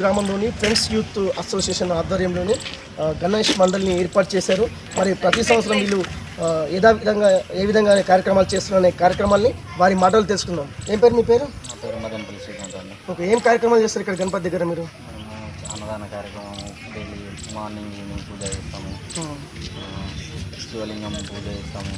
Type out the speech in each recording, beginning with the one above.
గ్రామంలోని friends youth association ఆధ్వర్యంలోని గణేష్ మండలిని ఏర్పాటు చేశారు. మరి ప్రతి సంవత్సరం వీళ్ళు యథా విధంగా ఏ విధంగా కార్యక్రమాలు చేస్తున్నారనే కార్యక్రమాల్ని వారి మాటలు తెలుసుకుందాం. ఏం పేరు మీ పేరు? ఓకే ఏం కార్యక్రమాలు చేస్తారు ఇక్కడ గణపతి దగ్గర మీరు? అన్నదాన కార్యక్రమం డైలీ మార్నింగ్ ఈవినింగ్ పూజ చేస్తాము. శివలింగం పూజ చేస్తాము.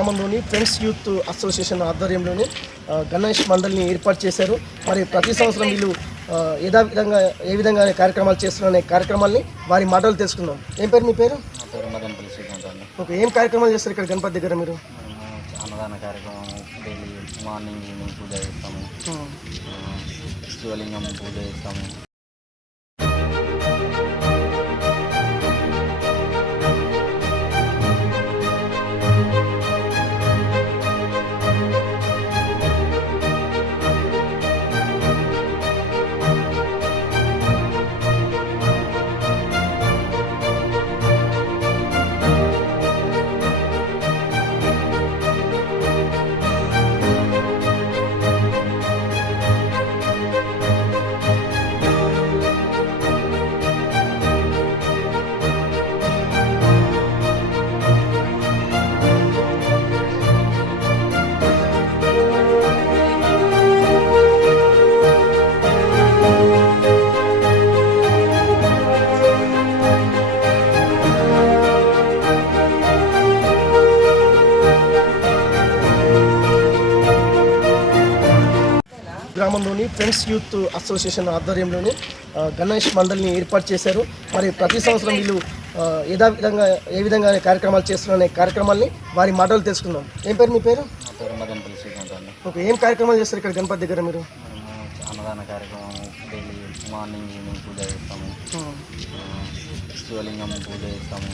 గ్రామంలోని ఫ్రెండ్స్ యూత్ అసోసియేషన్ ఆధ్వర్యంలోని గణేష్ మండలిని ఏర్పాటు చేశారు. మరి ప్రతి సంవత్సరం వీళ్ళు యథా విధంగా ఏ విధంగా కార్యక్రమాలు చేస్తున్నారనే కార్యక్రమాల్ని వారి మాటలు తెలుసుకుందాం. ఏం పేరు మీ పేరు? ఓకే ఏం కార్యక్రమాలు చేస్తారు ఇక్కడ గణపతి దగ్గర మీరు? అన్నదాన కార్యక్రమం డైలీ మార్నింగ్ ఈవినింగ్ పూజ చేస్తాము. శివలింగం పూజ చేస్తాము. గ్రామంలోని ఫ్రెండ్స్ యూత్ అసోసియేషన్ ఆధ్వర్యంలోని గణేష్ మండలిని ఏర్పాటు చేశారు. మరి ప్రతి సంవత్సరం వీళ్ళు యథా విధంగా ఏ విధంగా కార్యక్రమాలు చేస్తున్నారనే కార్యక్రమాల్ని వారి మాటలు తెలుసుకుందాం. ఏం పేరు మీ పేరు? ఓకే ఏం కార్యక్రమాలు చేస్తారు ఇక్కడ గణపతి దగ్గర మీరు? అన్నదాన కార్యక్రమం డైలీ మార్నింగ్ ఈవినింగ్ పూజ చేస్తాము. శివలింగం పూజ చేస్తాము.